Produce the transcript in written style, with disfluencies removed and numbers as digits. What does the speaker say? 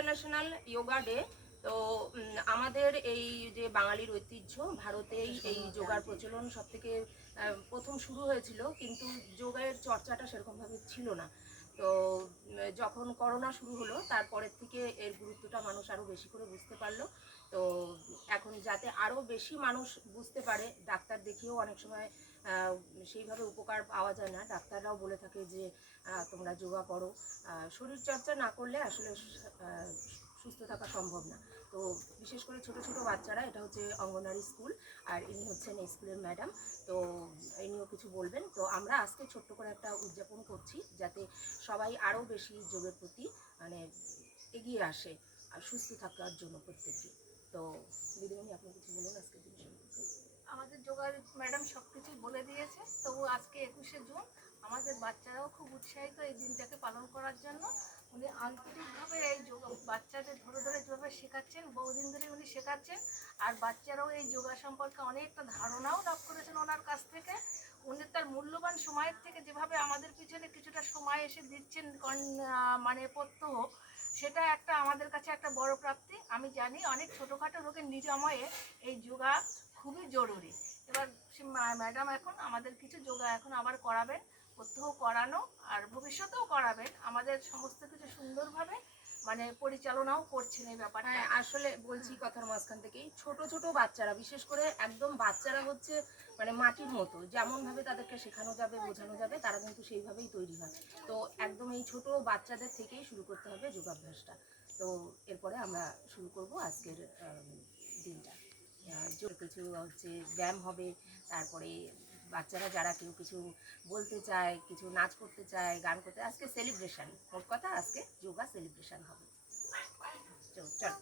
International yoga day. তো আমাদের এই যে বাঙালির ঐতিহ্য, ভারতেই এই যোগার প্রচলন সব থেকে প্রথম শুরু হয়েছিল, কিন্তু যোগের চর্চাটা সেরকমভাবে ছিল না। তো যখন করোনা শুরু হলো তারপরের থেকে এর গুরুত্বটা মানুষ আরও বেশি করে বুঝতে পারলো। তো এখন যাতে আরও বেশি মানুষ বুঝতে পারে, ডাক্তার দেখিয়েও অনেক সময় সেইভাবে উপকার পাওয়া যায় না। ডাক্তাররাও বলে থাকে যে তোমরা যোগা করো। শরীরচর্চা না করলে আসলে সুস্থ থাকা সম্ভব না। তো বিশেষ করে ছোট ছোট বাচ্চারা, এটা হচ্ছে অঙ্গনওয়াড়ি স্কুল, আর ইনি হচ্ছেন এই স্কুলের ম্যাডাম। তো ইনিও কিছু বলবেন। তো আমরা আজকে ছোট্ট করে একটা উদযাপন করছি যাতে সবাই আরও বেশি যোগের প্রতি মানে এগিয়ে আসে আর সুস্থ থাকার জন্য প্রত্যেককে। তো দিদিমণি, আপনি কিছু বলুন আজকের দিন সম্পর্কে। আমাদের যোগার ম্যাডাম সব কিছুই বলে দিয়েছে। তবু আজকে 21শে জুন আমাদের বাচ্চারাও খুব উৎসাহিত এই দিনটাকে পালন করার জন্য। উনি আন্তরিকভাবে এই যোগা বাচ্চাদের ধরে ধরে যেভাবে শেখাচ্ছেন, বহুদিন ধরে উনি শেখাচ্ছেন। আর বাচ্চারাও এই যোগা সম্পর্কে অনেকটা ধারণাও লাভ করেছেন ওনার কাছ থেকে। উনি তার মূল্যবান সময়ের থেকে যেভাবে আমাদের পিছনে কিছুটা সময় এসে দিচ্ছেন মানে প্রত্যহ, সেটা একটা আমাদের কাছে একটা বড় প্রাপ্তি। আমি জানি অনেক ছোটোখাটো রোগের নিরাময়ে এই যোগা খুবই জরুরি। এবার ম্যাডাম এখন আমাদের কিছু যোগা এখন আবার করাবেন, প্রত্যহ করানো আর ভবিষ্যতেও করাবেন। আমাদের সমস্ত কিছু সুন্দরভাবে মানে পরিচালনাও করছেন এই ব্যাপারটা। হ্যাঁ, আসলে বলছি কথার মাঝখান থেকেই, ছোট ছোট বাচ্চারা, বিশেষ করে একদম বাচ্চারা হচ্ছে মানে মাটির মতো, যেমনভাবে তাদেরকে শেখানো যাবে, বোঝানো যাবে, তারা কিন্তু সেইভাবেই তৈরি হয়। তো একদম এই ছোট বাচ্চাদের থেকেই শুরু করতে হবে যোগাভ্যাসটা। তো এরপরে আমরা শুরু করব আজকের দিনটা। কিছু হচ্ছে ব্যায়াম হবে, তারপরে বাচ্চারা যারা কেউ কিছু বলতে চায়, কিছু নাচ করতে চায়, গান করতে, আজকে সেলিব্রেশন, মোট কথা আজকে যোগা সেলিব্রেশন হবে।